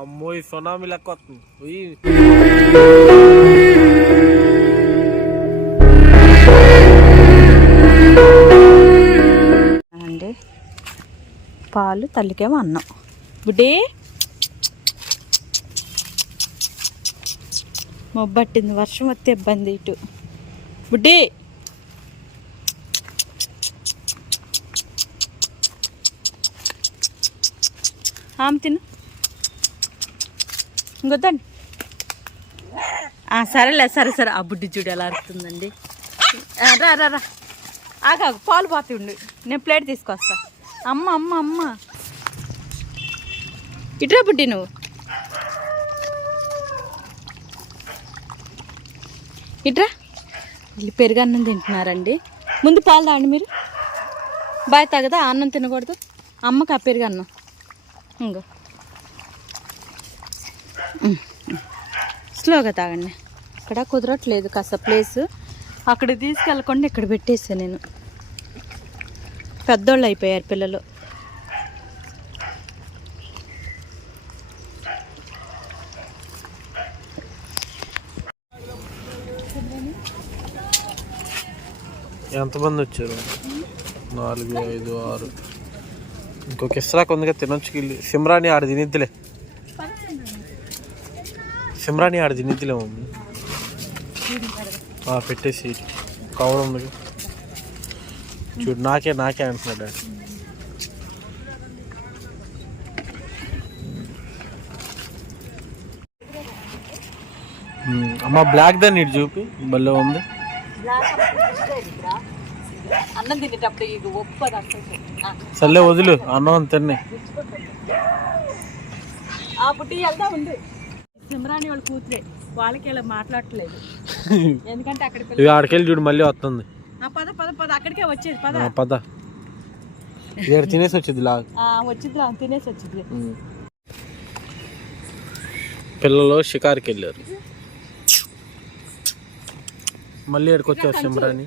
అమ్మో ఈ సునామీ లెక్క వస్తుంది ఉయ్. అండి. పాలు తల్లికేమో అన్నం. బుడ్డి. మొబ్బట్టింది వర్షం వస్తే ఇబ్బంది ఇటు. బుడ్డి. ఆమె తిను. ఇంకొద్దండి సరేలే సరే సరే. ఆ బుడ్డి చూడు ఎలా అరుతుందండి ఆ, రా రా రా. ఆగా పాలు పోతు ఉండు. నేను ప్లేట్ తీసుకొస్తా. అమ్మ అమ్మ అమ్మ. ఇటురా బుడ్డి నువ్వు. ఇట్రా. వీళ్ళు పెరుగు అన్నం తింటున్నారండి. ముందు పాలు తాగండి మీరు. బాయ్ తాగదా? అన్నం తినకూడదు. అమ్మకి ఆ పెరుగు అన్నం. ఇంకో స్లోగా తాగండి. ఇక్కడ కుదరట్లేదు కాస్త ప్లేస్. అక్కడ తీసుకెళ్ళకుండా ఇక్కడ పెట్టేసాను నేను. పెద్దోళ్ళు అయిపోయారు పిల్లలు. ఎంతమంది వచ్చారు? నాలుగు ఐదు ఆరు. ఇంకొక ఇస్రాక్ ఉందిగా తినొచ్చు సిమ్రాని ఆడ తినిద్దిలే. సిమ్రాని ఆడ తినిద్దిలే ఆ, పెట్టేసి కవర్ ఉంది చూడు నాకే నాకే అంటున్నాడు డాడీ అమ్మ బ్లాక్ దాన్ని ఇటు చూపి భలే ఉంది. అన్నం తినేటప్పుడు ఇది ఒప్పదు అసలు. సర్లే వదులు అన్నం తిన్నాయి ఆ పుట్టి వెళ్తా ఉంది సిమ్రాని వాళ్ళ కూతురే. వాళ్ళకి ఇలా మాట్లాడట్లేదు. ఎందుకంటే అక్కడ ఆడికెళ్ళి చూడు మళ్ళీ వస్తుంది. పద పద పద అక్కడికే వచ్చేది పద. పద. తినేసి వచ్చింది వచ్చింది తినేసి వచ్చింది పిల్లలు షికార్కి వెళ్ళారు. మళ్ళీ ఎక్కడికి వచ్చారు సిమ్రాని?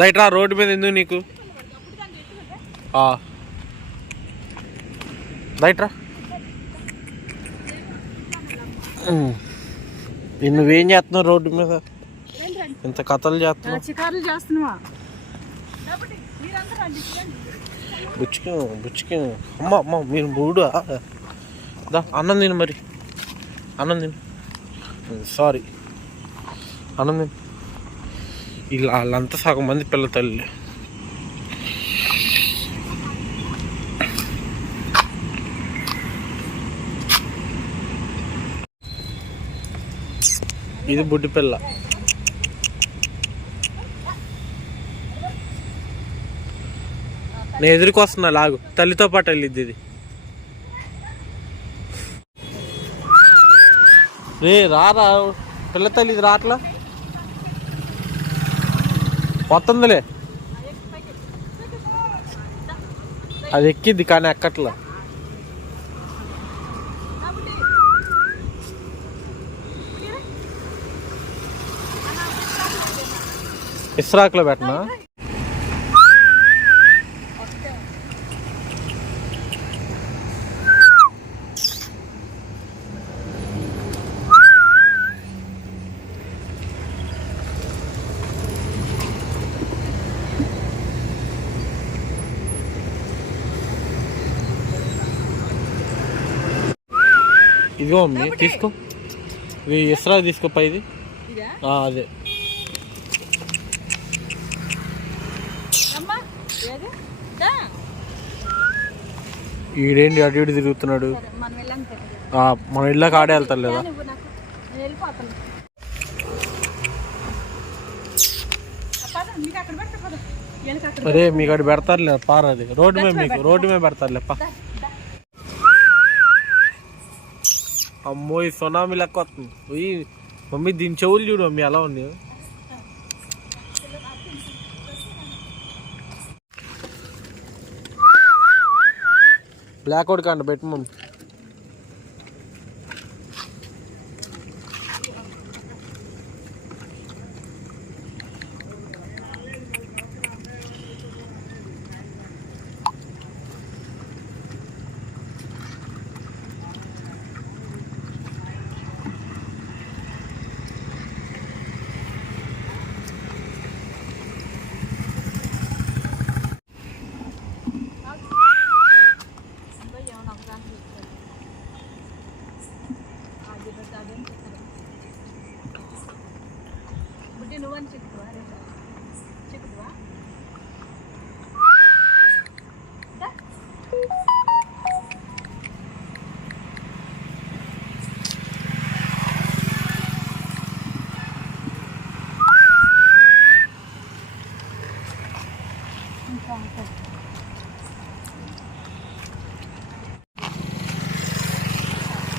బయట రోడ్డు మీద ఎందుకు నీకు. బయట నువ్వేం చేస్తున్నావు రోడ్డు మీద? ఇంత కథలు చేస్తున్నావు. బుచ్చుకు బుచ్చుకు. అమ్మ అమ్మ మీరు మూడు దా అన్నం తిను మరి. అన్నం తిను. సారీ. అన్నం తిను. ఇలా వాళ్ళంతా సగం మంది పిల్ల తల్లి. ఇది బుడ్డి పిల్ల. నేను ఎదురుకు వస్తున్నా లాగు. తల్లితో పాటు వెళ్ళిద్ది ఇది. రే రారా పిల్ల తల్లి ఇది రాట్లా వస్తుందిలే అది ఎక్కిద్ది కానీ ఎక్కట్లే. ఇస్రాక్లో పెట్టనా? ఇదిగో మమ్మీ తీసుకో. ఇది ఇస్రా తీసుకో పైది ఇదా? ఆ, అదే. అమ్మా. ఈడేంటి అటు ఇటు తిరుగుతున్నాడు? మనం ఇళ్ళకి ఆడే వెళ్తారు లేదా? అరే మీకు అటు పెడతారులే పార అది. రోడ్డు మీద మీకు రోడ్డు మీద పెడతారులే పా. అమ్మో ఈ సునామీ లెక్క వస్తుంది పోయి మమ్మీ దీని చెవులు చూడు మమ్మీ ఎలా ఉంది బ్లాక్ అవుట్ కండ పెట్టు మమ్మీ.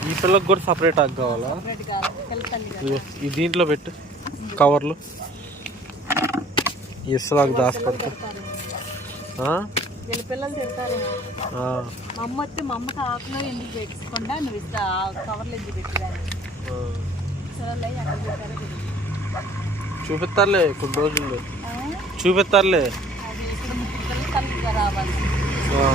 ఈ పిల్లకి కూడా సపరేట్ ఆకు కావాలా? ఈ దీంట్లో పెట్టు. కవర్లు ఇసులాగా దాచిపెడతా పిల్లలు తిడతారు. మా అమ్మ వస్తే మా అమ్మకి ఆకులో ఎందుకు పెట్టుకుండా నువ్వు ఇస్తా కవర్లు ఎందుకు. చూపిస్తారులే కొన్ని రోజుల్లో? చూపిస్తారులే. అది ఇక్కడ ముగ్గురు పిల్లలు కలిసి రావాలి ఆ.